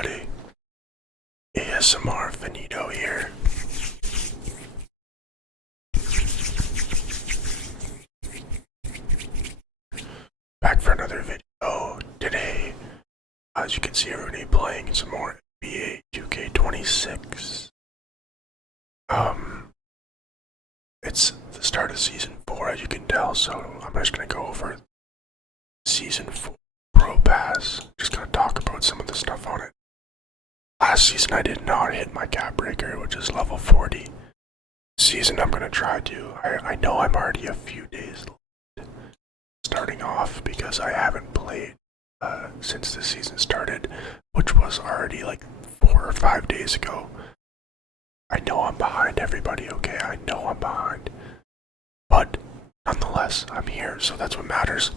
everybody. ASMR Finito here. Back for another video. Today, as you can see, we're going to be playing some more NBA2k26. It's the start of Season 4, as you can tell, so I'm just going to go over Season 4 Pro Pass. Just going to talk about some of the stuff on it. Last season I did not hit my cap breaker, which is level 40. This season I'm going to try to. I know I'm already a few days late starting off because I haven't played since the season started, which was already like 4 or 5 days ago. I know I'm behind everybody, okay? I know I'm behind. But nonetheless, I'm here, so that's what matters.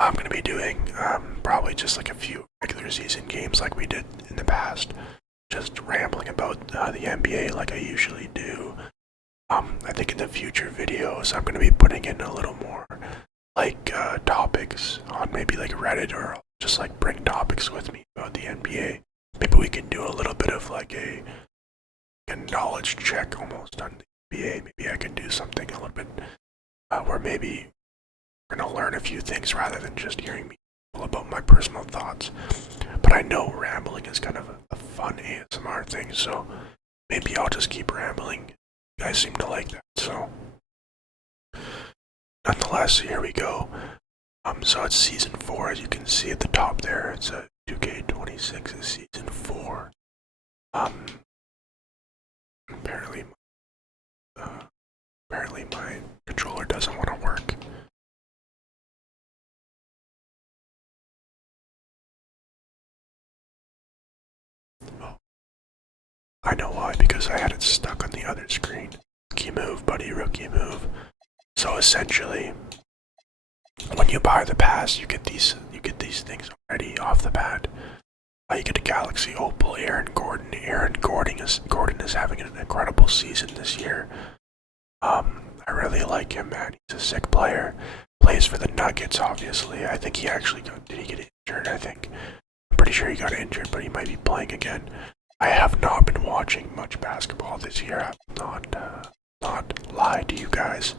I'm going to be doing probably just like a few regular season games like we did in the past. Just rambling about the NBA like I usually do. I think in the future videos I'm going to be putting in a little more like topics on maybe like Reddit, or just like bring topics with me about the NBA. Maybe we can do a little bit of like a knowledge check almost on the NBA. Maybe I can do something a little bit where maybe we're going to learn a few things rather than just hearing me about my personal thoughts. But I know rambling is kind of a fun ASMR thing, so maybe I'll just keep rambling. You guys seem to like that, so nonetheless, here we go. So it's Season 4, as you can see at the top there. It's a 2k26 is Season 4. Apparently my controller doesn't want to work. Oh, I know why, because I had it stuck on the other screen. Rookie move, buddy, rookie move. So essentially, when you buy the pass, you get these things already off the bat. You get a Galaxy Opal, Aaron Gordon. Gordon is having an incredible season this year. I really like him, man. He's a sick player. Plays for the Nuggets, obviously. I think he actually did he get injured? I'm pretty sure he got injured, but he might be playing again. I have not been watching much basketball this year. I will not lie to you guys.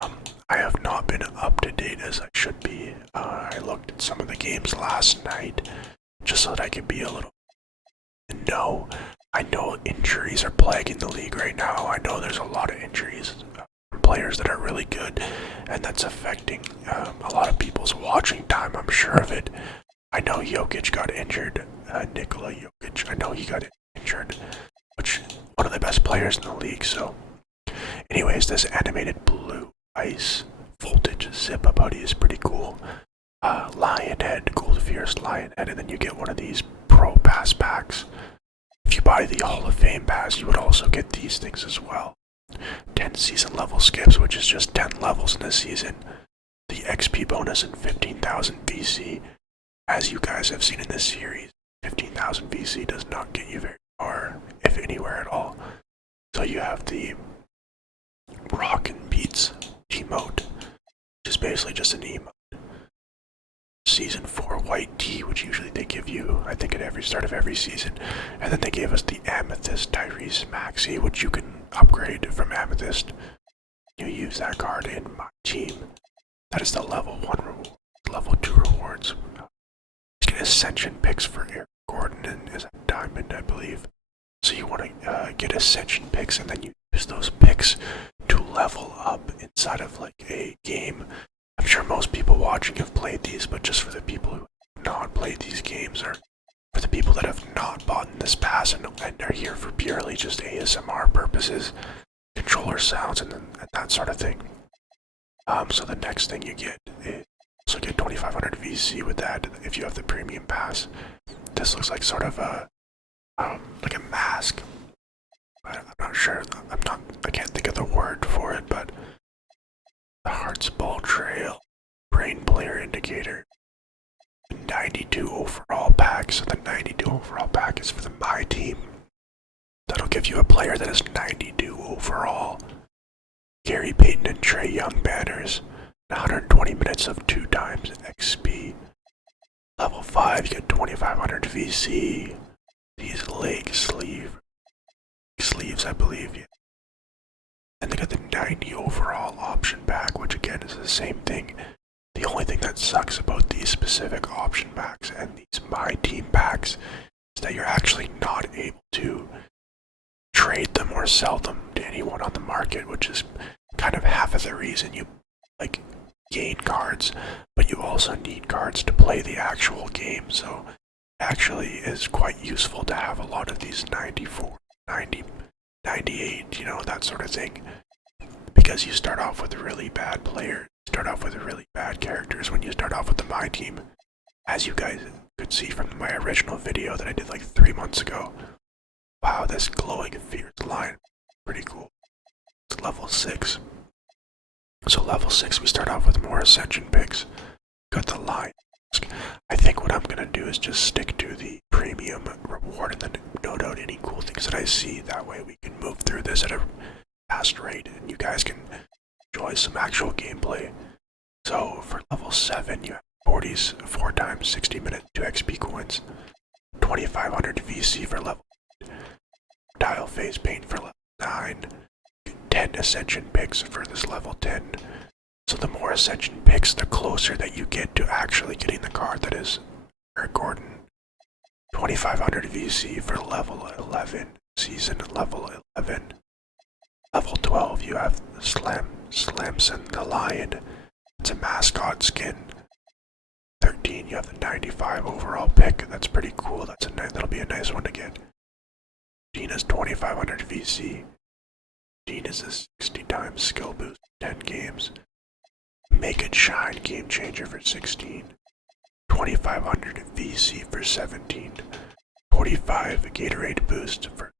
I have not been up to date as I should be. I looked at some of the games last night just so that I could be a little. No, I know injuries are plaguing the league right now. I know there's a lot of injuries from players that are really good, and that's affecting a lot of people's watching time. I'm sure of it. I know Jokic got injured. Nikola Jokic, I know he got injured, which one of the best players in the league. So, anyways, this animated blue ice voltage zip up hoodie is pretty cool. Lionhead, Gold Fierce Lionhead, and then you get one of these Pro Pass packs. If you buy the Hall of Fame pass, you would also get these things as well. 10 season level skips, which is just 10 levels in a season. The XP bonus and 15,000 VC. As you guys have seen in this series, 15,000 VC does not get you very far, if anywhere at all. So you have the Rockin' Beats emote, which is basically just an emote. Season 4 white tee, which usually they give you, I think, at every start of every season. And then they gave us the Amethyst Tyrese Maxey, which you can upgrade from Amethyst. You use that card in my team. That is the level 1 reward. Level 2 rewards. You get Ascension picks for Aaron Gordon and is a diamond, I believe. So you want to get Ascension picks, and then you use those picks to level up inside of like a game. I'm sure most people watching have played these, but just for the people who have not played these games, or for the people that have not bought this pass and are here for purely just ASMR purposes, controller sounds, and that sort of thing. So the next thing you get is also get 2,500 VC with that if you have the premium pass. This looks like sort of a like a mask. I'm not sure. I can't think of the word for it, but the Hearts Ball Trail, Brain Player Indicator, 92 overall pack. So the 92 overall pack is for my team. That'll give you a player that is 92 overall. Gary Payton and Trae Young banners, 120 minutes of 2 times XP. Level 5, you get 2,500 2500 VC. These leg sleeves, I believe. Yeah. And they got the 90 overall option pack, which again is the same thing. The only thing that sucks about these specific option packs and these My Team packs is that you're actually not able to trade them or sell them to anyone on the market, which is kind of half of the reason you like gain cards, but you also need cards to play the actual game. So it actually is quite useful to have a lot of these 94, 90, 98, you know, that sort of thing, because you start off with really bad players, start off with really bad characters when you start off with the My Team, as you guys could see from my original video that I did like 3 months ago. Wow, this glowing fierce lion, pretty cool. It's level 6. So level 6, we start off with more Ascension picks. Got the lion. I think what I'm gonna do is just stick to the premium reward and then note out any cool things that I see. That way we can move through this at a fast rate and you guys can enjoy some actual gameplay. So for level 7, you have 40s, 4 times 60 minutes, 2 XP coins, 2500 VC for level 8, tile phase paint for level 9, 10 Ascension picks for this level 10. So the more Ascension picks, the closer that you get to actually getting the card that is Eric Gordon. 2500 VC for level 11, season level 11. Level 12, you have Slamson the Lion. It's a mascot skin. 13, you have the 95 overall pick. That's pretty cool. That'll be a nice one to get. Gina's 2500 VC. Gina's a 60 times skill boost, 10 games. Make It Shine Game Changer for 16. 2500 VC for 17. 45 Gatorade Boost for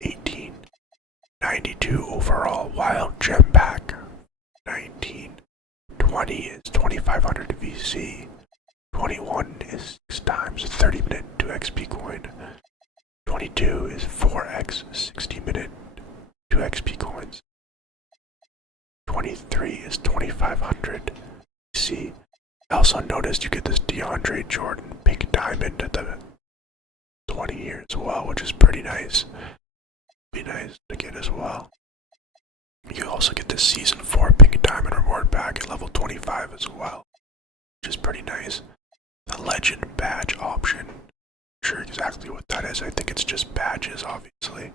18. 92 overall Wild Gem Pack, 19. 20 is 2500 VC. 21 is 6 times 30 minute 2 XP coin. 22 is 4x 60 minute 2 XP coins. 23 is 2500 VC. I also noticed you get this DeAndre Jordan pink diamond at the 20 here as well, which is pretty nice. Be nice to get as well. You also get this season 4 pink diamond reward pack at level 25 as well, which is pretty nice. The legend badge option, not sure exactly what that is. I think it's just badges, obviously.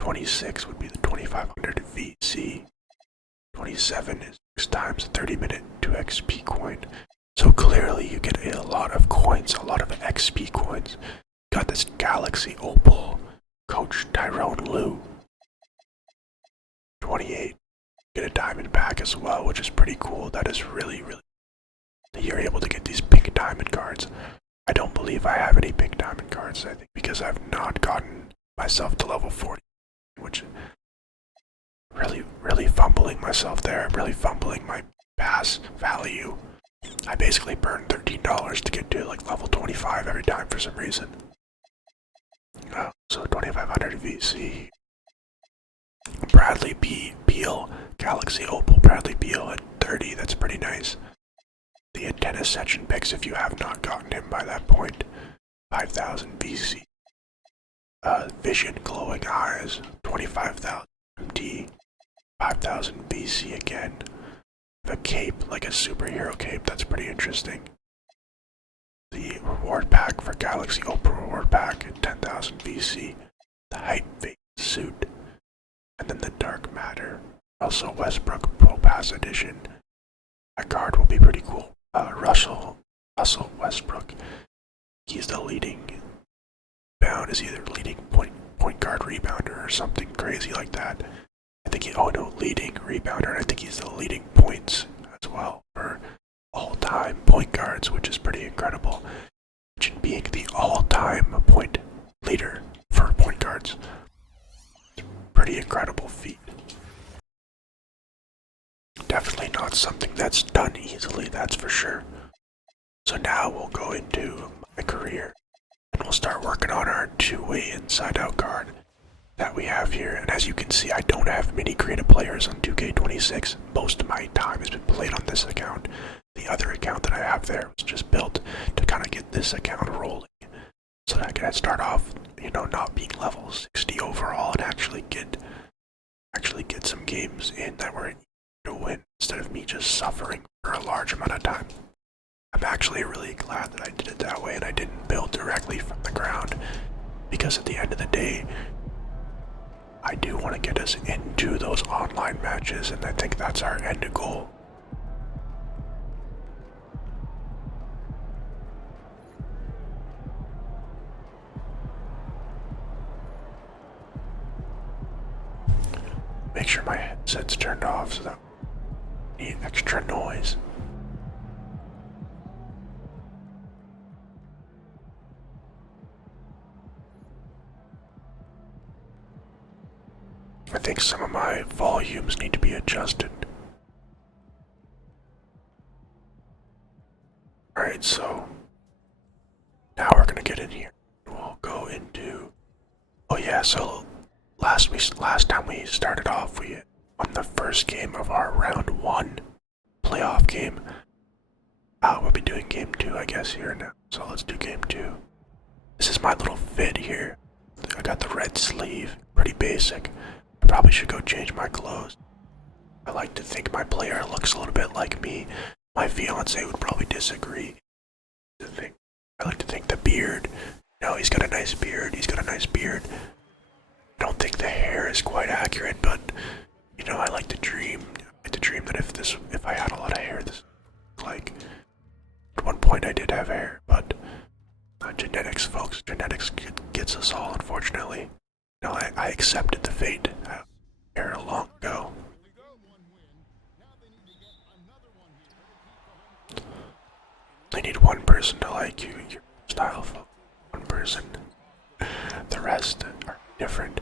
26 would be the 2500 VC. 27 is 6 times 30 minute 2 XP coin. So clearly you get a lot of coins, a lot of XP coins. Got this Galaxy Opal, Coach Tyrone Lue. 28, get a diamond pack as well, which is pretty cool. That is really you're able to get these pink diamond cards. I don't believe I have any pink diamond cards, I think because I've not gotten myself to level 40, which really fumbling myself there. I'm really fumbling my pass value. I basically burned $13 to get to like level 25 every time for some reason. So 2500 VC. Bradley Beal, Galaxy Opal Bradley Beal at 30, that's pretty nice. The Antenna Ascension picks if you have not gotten him by that point. 5000 VC. Vision Glowing Eyes, 25,000 MT. 5000 VC again. The cape, like a superhero cape, that's pretty interesting. The reward pack for Galaxy Opal reward pack at 10,000 VC. The Hype Fate suit. And then the Dark Matter. Also Westbrook Pro Pass Edition. That card will be pretty cool. Russell Westbrook. He's the leading rebound. Is either leading point guard rebounder or something crazy like that. I think leading rebounder, and I think he's the leading points as well for all-time point guards, which is pretty incredible. Imagine being the all-time point leader for point guards. Pretty incredible feat. Definitely not something that's done easily, that's for sure. So now we'll go into my career, and we'll start working on our two-way inside-out card that we have here. And as you can see, I don't have many creative players on 2k26. Most of my time has been played on this account. The other account that I have there was just built to kind of get this account rolling. so that I can start off, not being level 60 overall and actually get some games in that were to win instead of me just suffering for a large amount of time. I'm actually really glad that I did it that way and I didn't build directly from the ground, because at the end of the day, I do want to get us into those online matches, and I think that's our end goal. Make sure my headset's turned off so that we need extra noise. I think some of my volumes need to be adjusted. Alright, so now we're gonna get in here. We'll go into. Oh yeah, so last time we started off, we won the first game of our round 1 playoff game. We'll be doing game 2, I guess, here now. So let's do game 2. This is my little fit here. I got the red sleeve, pretty basic. I probably should go change my clothes. I like to think my player looks a little bit like me. My fiance would probably disagree. I like to think the beard. He's got a nice beard. I don't think the hair is quite accurate, but I like to dream. That if I had a lot of hair, this like at one point I did have hair, but genetics, folks. Genetics gets us all, unfortunately. I accepted the fate here long ago. They need one person to like you, your style, folks. One person. The rest are different.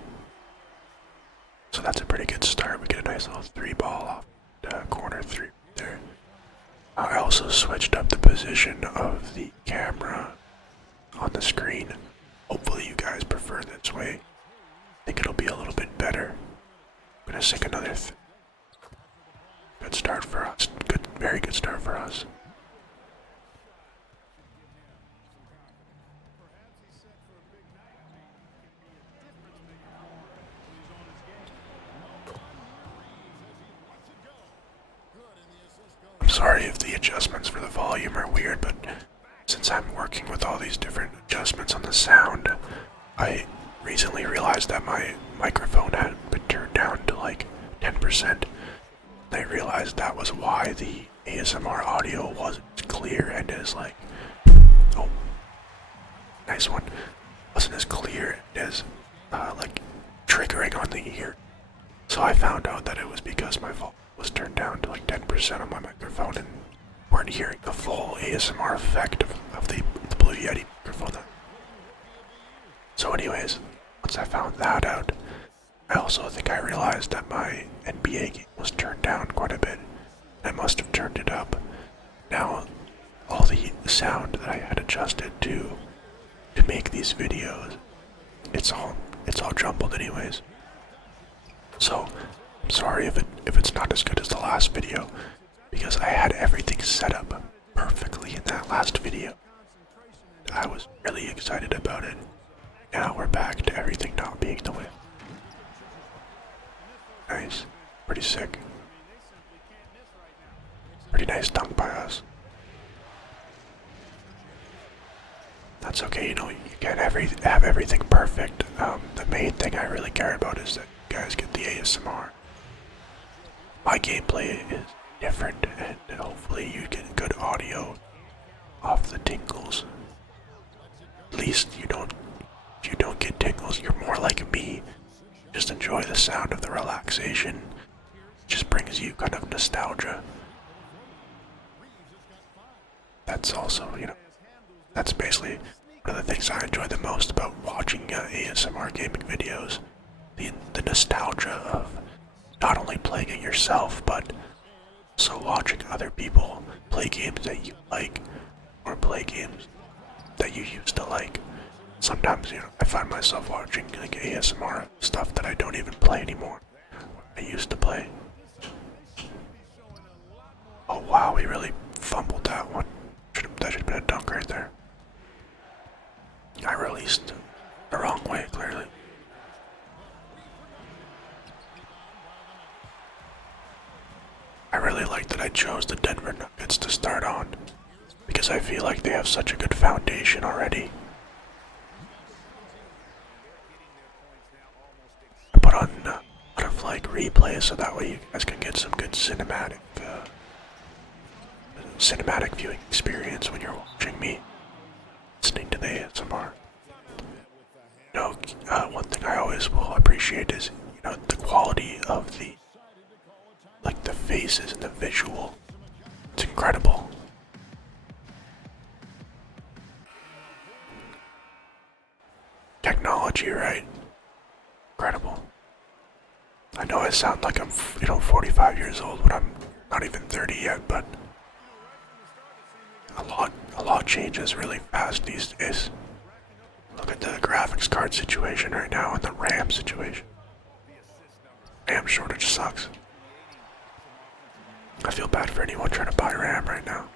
So that's a pretty good start. We get a nice little 3-ball off corner 3 there. I also switched up the position of the camera on the screen. Hopefully you guys prefer this way. I think it'll be a little bit better. I'm gonna stick another good start for us. Very good start for us. I'm sorry if the adjustments for the volume are weird, but since I'm working with all these different adjustments on the sound, I recently realized that my microphone had been turned down to like 10%. I realized that was why the ASMR audio wasn't as clear and as oh, nice one, wasn't as clear and as triggering on the ear. So I found out that it was because my volume was turned down to like 10% on my microphone and weren't hearing the full ASMR effect of the Blue Yeti microphone. So anyways, once I found that out, I also think I realized that my NBA game was turned down quite a bit. I must have turned it up. Now, all the sound that I had adjusted to make these videos, it's all jumbled anyways. So, I'm sorry if it's not as good as the last video, because I had everything set up perfectly in that last video. I was really excited about it. Now we're back to everything not being the way. Nice. Pretty sick. Pretty nice dunk by us. That's okay, you can't have everything perfect. The main thing I really care about is that you guys get the ASMR. My gameplay is different, and hopefully you get good audio off the tingles. At least you don't get tingles. You're more like me. Just enjoy the sound of the relaxation. It just brings you kind of nostalgia. That's also, that's basically one of the things I enjoy the most about watching ASMR gaming videos. The nostalgia of not only playing it yourself, but also watching other people play games that you like, or play games that you used to like. Sometimes, I find myself watching like ASMR stuff that I don't even play anymore. I used to play. Oh wow, we really fumbled that one. That should have been a dunk right there. I or at least the wrong way, clearly. I really like that I chose the Denver Nuggets to start on, because I feel like they have such a good foundation already. I put on a lot of like replays so that way you guys can get some good cinematic viewing experience when you're watching me listening to the ASMR. You know, one thing I always will appreciate is, you know, the quality of the faces and the visual. It's incredible. Technology, right? Incredible. I know I sound like I'm, 45 years old when I'm not even 30 yet, but a lot changes really fast these days. Look at the graphics card situation right now and the RAM situation. RAM shortage sucks. I feel bad for anyone trying to buy RAM right now.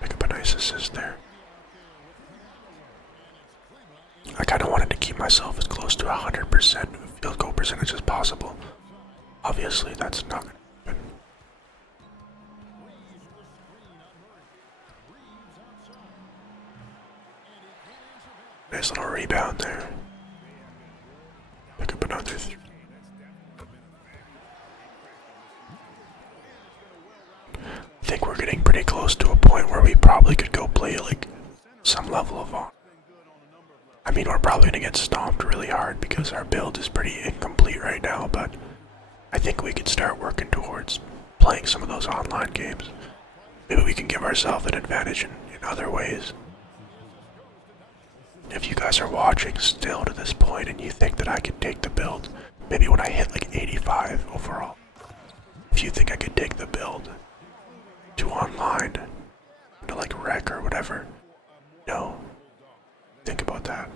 Pick up a nice assist there. I kind of wanted to keep myself as close to 100% field goal percentage as possible. Obviously, that's not going to happen. Nice little rebound there. Pick up another three. I think we're getting pretty close to a point where we probably could go play like some level of on. I mean, we're probably gonna get stomped really hard because our build is pretty incomplete right now, but I think we could start working towards playing some of those online games. Maybe we can give ourselves an advantage in other ways. If you guys are watching still to this point and you think that I can take the build, maybe when I hit like 85 overall, if you think I could take the build to online, to like rec or whatever, no, think about that.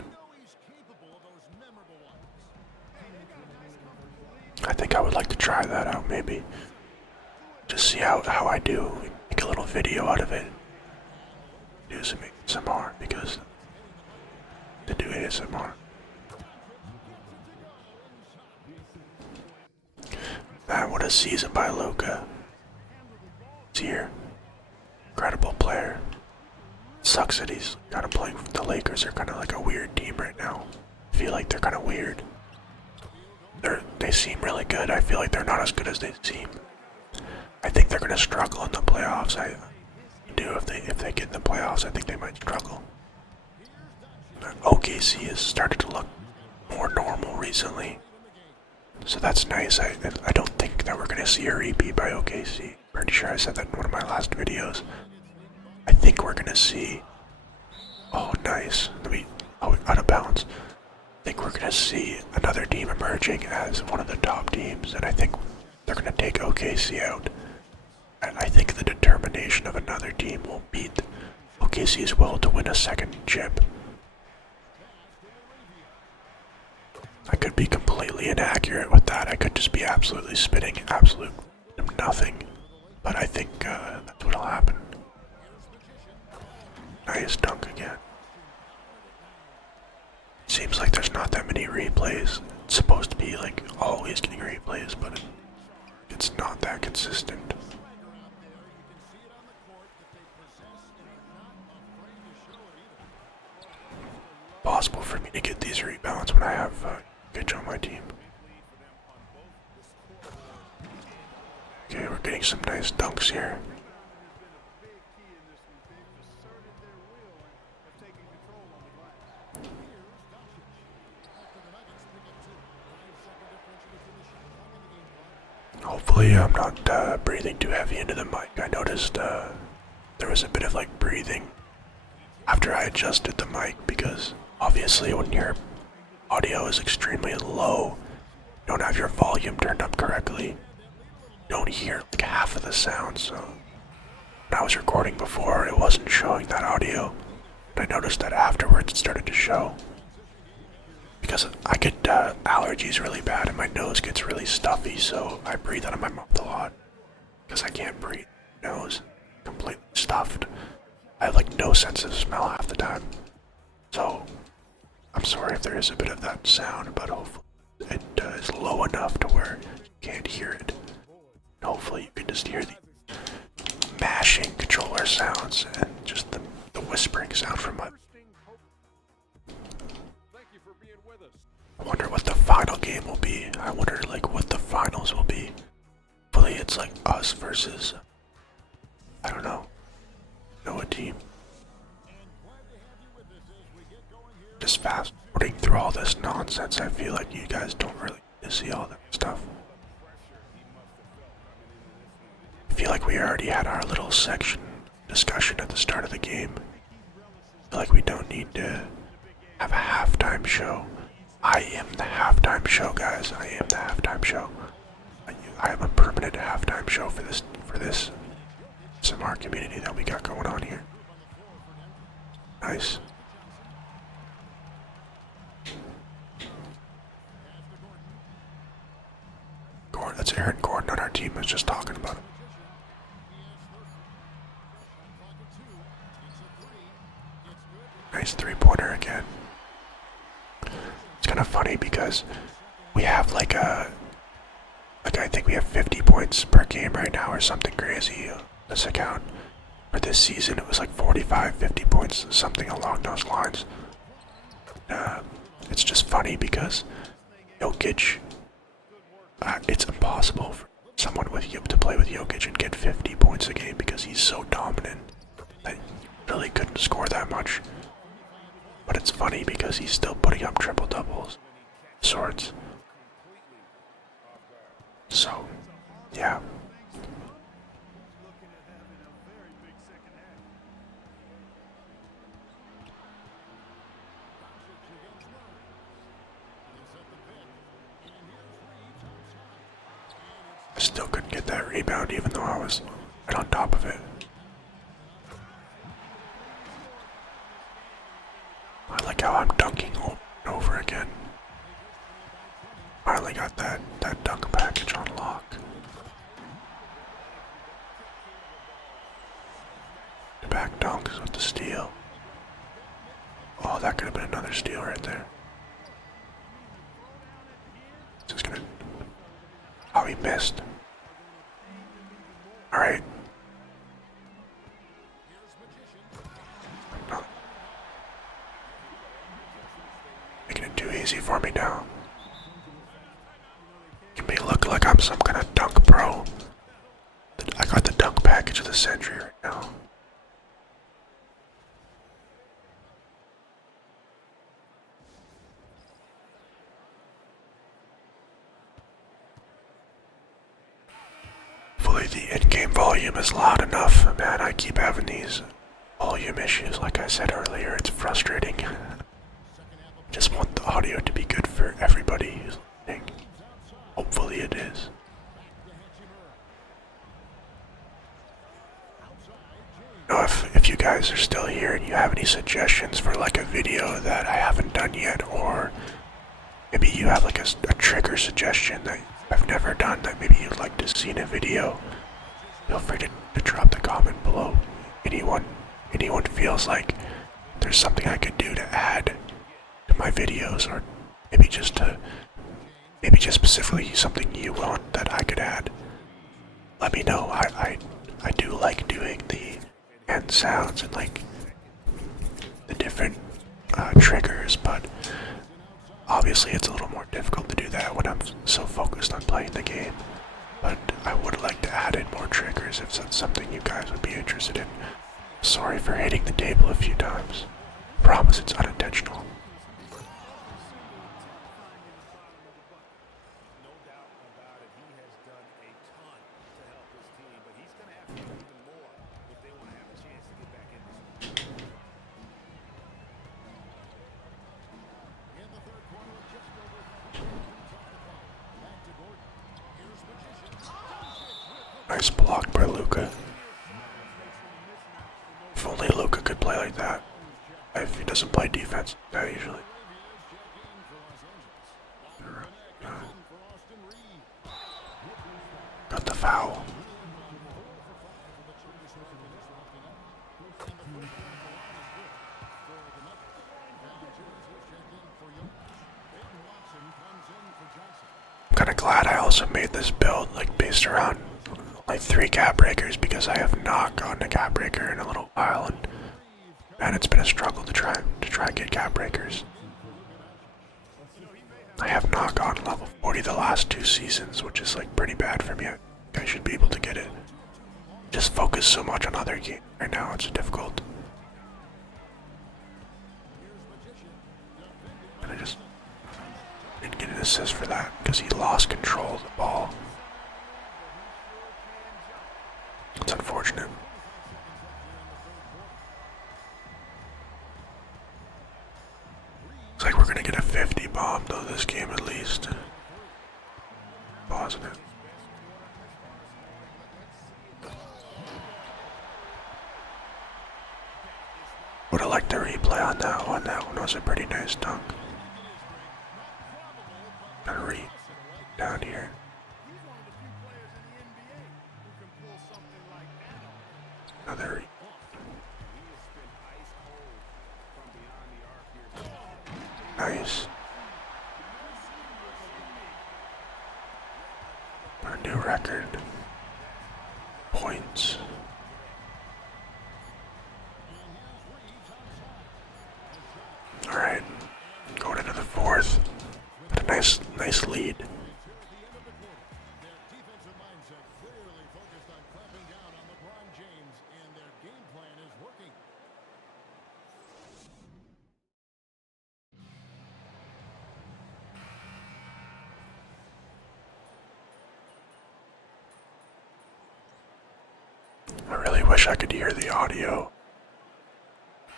I think I would like to try that out, maybe. Just see how I do, make a little video out of it. Do some ASMR, because to do ASMR. Man, what a season by Luka. He's here. Incredible player. Sucks that he's kind of playing with the Lakers. Are kind of like a weird team right now. I feel like they're kind of weird. They seem really good. I feel like they're not as good as they seem. I think they're gonna struggle in the playoffs. I do if they get in the playoffs. I think they might struggle. OKC has started to look more normal recently, so that's nice. I don't think that we're gonna see a repeat by OKC. Pretty sure I said that in one of my last videos. I think we're gonna see. Oh, nice. Out of bounds. I think we're gonna see another team emerging as one of the top teams, and I think they're gonna take OKC out. I think the determination of another team will beat OKC's will to win a second chip. I could be completely inaccurate with that. I could just be absolutely spitting absolute nothing. But I think that's what'll happen. Nice dunk again. Seems like there's not that many replays. It's supposed to be like always getting replays, but it's not that consistent. Possible for me to get these rebounds when I have Gitch on my team. Okay, we're getting some nice dunks here. Hopefully I'm not breathing too heavy into the mic. I noticed there was a bit of like breathing after I adjusted the mic, because obviously when your audio is extremely low, you don't have your volume turned up correctly, you don't hear like half of the sound. So when I was recording before, it wasn't showing that audio, and I noticed that afterwards it started to show. Because I get allergies really bad and my nose gets really stuffy, so I breathe out of my mouth a lot. Because I can't breathe. Nose completely stuffed. I have like no sense of smell half the time. So I'm sorry if there is a bit of that sound, but hopefully it is low enough to where you can't hear it. And hopefully you can just hear the mashing controller sounds and just the whispering sound from my. I wonder what the final game will be. I wonder like what the finals will be. Hopefully it's like us versus, I don't know a team. Just fast forwarding through all this nonsense, I feel like you guys don't really need to see all that stuff. I feel like we already had our little section discussion at the start of the game. I feel like we don't need to have a halftime show. I am the halftime show, guys. I am the halftime show. I am a permanent halftime show for this SMR community that we got going on here. Nice. Gordon, that's Aaron Gordon on our team. I was just talking about him. Nice three-pointer again. It's kind of funny because we have like I think we have 50 points per game right now or something crazy. This account for this season it was like 45, 50 points, something along those lines. It's just funny because Jokic, it's impossible for someone to play with Jokic and get 50 points a game because he's so dominant that you really couldn't score that much. But it's funny because he's still putting up triple doubles, sorts. So, yeah. I still couldn't get that rebound even though I was right on top of it. I like how I'm dunking over and over again. Finally got that dunk package on lock. Back dunks with the steal. Oh, that could have been another steal right there. Just gonna. Oh, he missed. Alright. No. Making it too easy for me now. Can me look like I'm some kind of dunk pro. I got the dunk package of the century right now. Hopefully the in-game volume is loud enough. Man, I keep having these volume issues. Like I said earlier, it's frustrating. Just want the audio to be good for everybody who's listening. Hopefully it is. Now, if you guys are still here and you have any suggestions for like a video that I haven't done yet, or maybe you have like a trigger suggestion that I've never done that maybe you'd like to see in a video, feel free to drop the comment below. Anyone feels like there's something I could do to add to my videos, or maybe just specifically something you want that I could add, let me know. I do like doing the end sounds and like the different triggers, but obviously it's a little more difficult to do that when I'm so focused on playing the game. But I would like to add in more triggers if that's something you guys would be interested in. Sorry for hitting the table a few times. Promise it's unintentional. Nice block by Luka. If only Luka could play like that. If he doesn't play defense like that usually. Got the foul. glad I also made this build like based around like 3 cap breakers because I have not gotten a cap breaker in a little while, and man, it's been a struggle to try and get cap breakers. I have not gotten level 40 the last 2 seasons, which is like pretty bad for me. I should be able to get it. Just focus so much on other games right now, it's difficult. And I just didn't get an assist for that because he lost control of the ball. It's unfortunate. Looks like we're gonna get a 50 bomb though this game at least. Positive. Would have liked the replay on that one. That one was a pretty nice dunk. Gotta read down here. Another read. Nice. A new record. Points. Alright. Going into the 4th. Got a nice lead. I really wish I could hear the audio.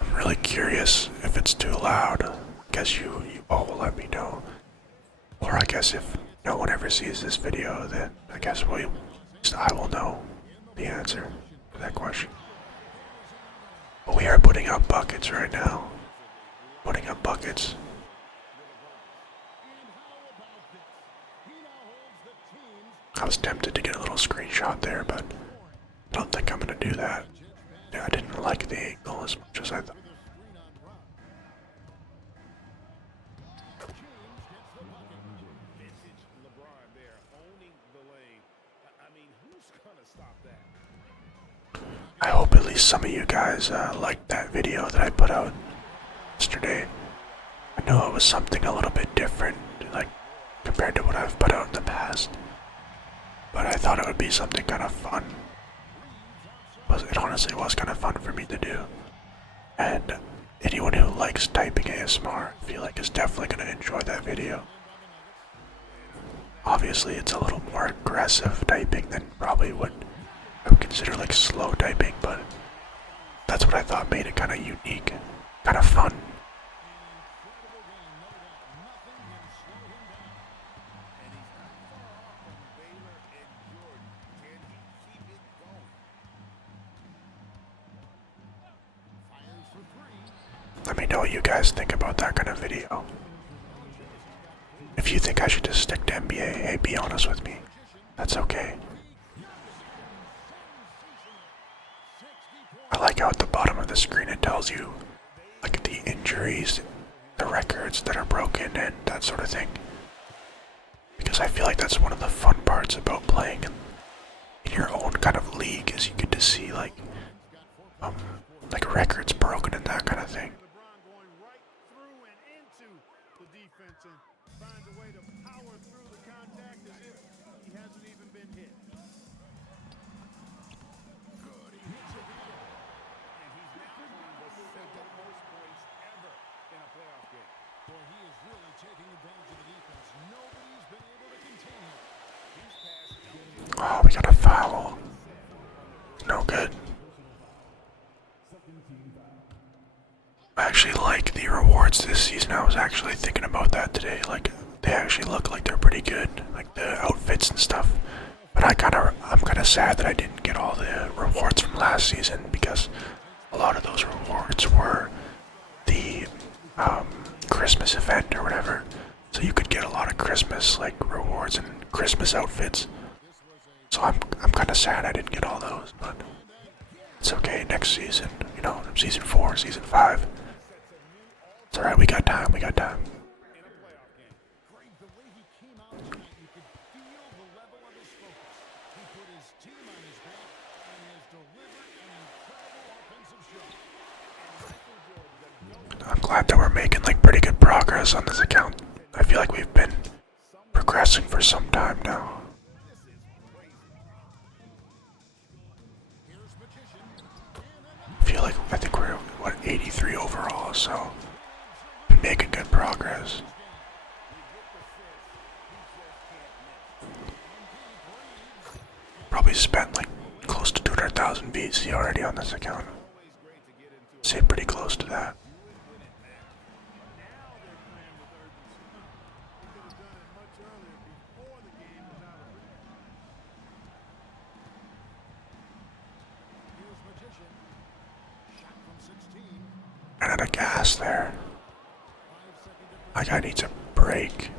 I'm really curious if it's too loud. I guess you all will let me know. Or I guess if no one ever sees this video, then I guess I will know the answer to that question. But we are putting up buckets right now. Putting up buckets. I was tempted to get a little screenshot there, but I don't think I'm gonna do that. Yeah, I didn't like the angle as much as I thought. I hope at least some of you guys liked that video that I put out yesterday. I know it was something a little bit different, like compared to what I've put out in the past, but I thought it would be something kind of fun. It honestly was kind of fun for me to do, and anyone who likes typing ASMR, I feel like is definitely going to enjoy that video. Obviously, it's a little more aggressive typing than probably what I would consider like slow typing, but that's what I thought made it kind of unique, kind of fun. Let me know what you guys think about that kind of video. If you think I should just stick to NBA, hey, be honest with me. That's okay. I like how at the bottom of the screen it tells you like the injuries, the records that are broken, and that sort of thing. Because I feel like that's one of the fun parts about playing in your own kind of league, is you get to see like records broken and that kind of thing. Oh, we got a foul. No good. I actually like the rewards this season. I was actually thinking about that today. Like, they actually look like they're pretty good. Like the outfits and stuff. But I'm kind of sad that I didn't get all the rewards from last season, because a lot of those rewards were the Christmas event or whatever. So you could get a lot of Christmas like rewards and Christmas outfits. So I'm kind of sad I didn't get all those, but it's okay. Next season, you know, season 4, season 5. It's alright. We got time. We got time. glad that we're making like pretty good progress on this account. I feel like we've been progressing for some time now. I think we're what 83 overall, so been making good progress. Probably spent like close to 200,000 VC already on this account. Say pretty close to that. Ran out of gas there. My guy needs a break.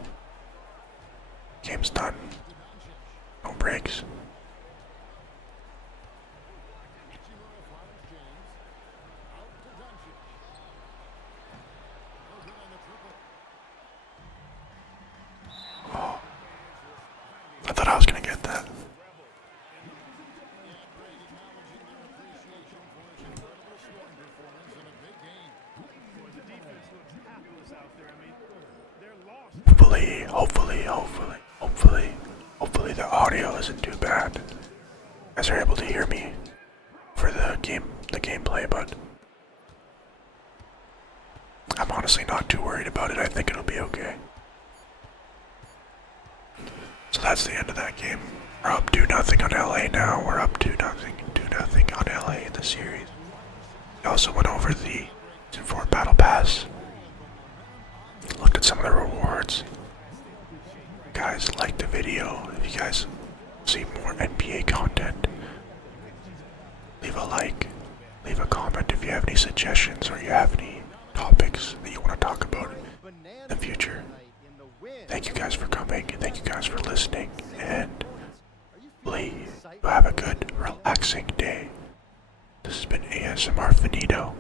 Game's done. No breaks. Oh. I thought I was gonna get that. Hopefully the audio isn't too bad. You guys are able to hear me for the gameplay, but I'm honestly not too worried about it. I think it'll be okay. So that's the end of that game. We're up 2-0 on LA now. We're up 2-0 on LA in the series. We also went over the Season 4 Battle Pass. Looked at some of the rewards. Guys, like the video. If you guys see more NBA content, leave a like, leave a comment if you have any suggestions or you have any topics that you want to talk about in the future. Thank you guys for coming, thank you guys for listening, and please have a good, relaxing day. This has been ASMR Finito.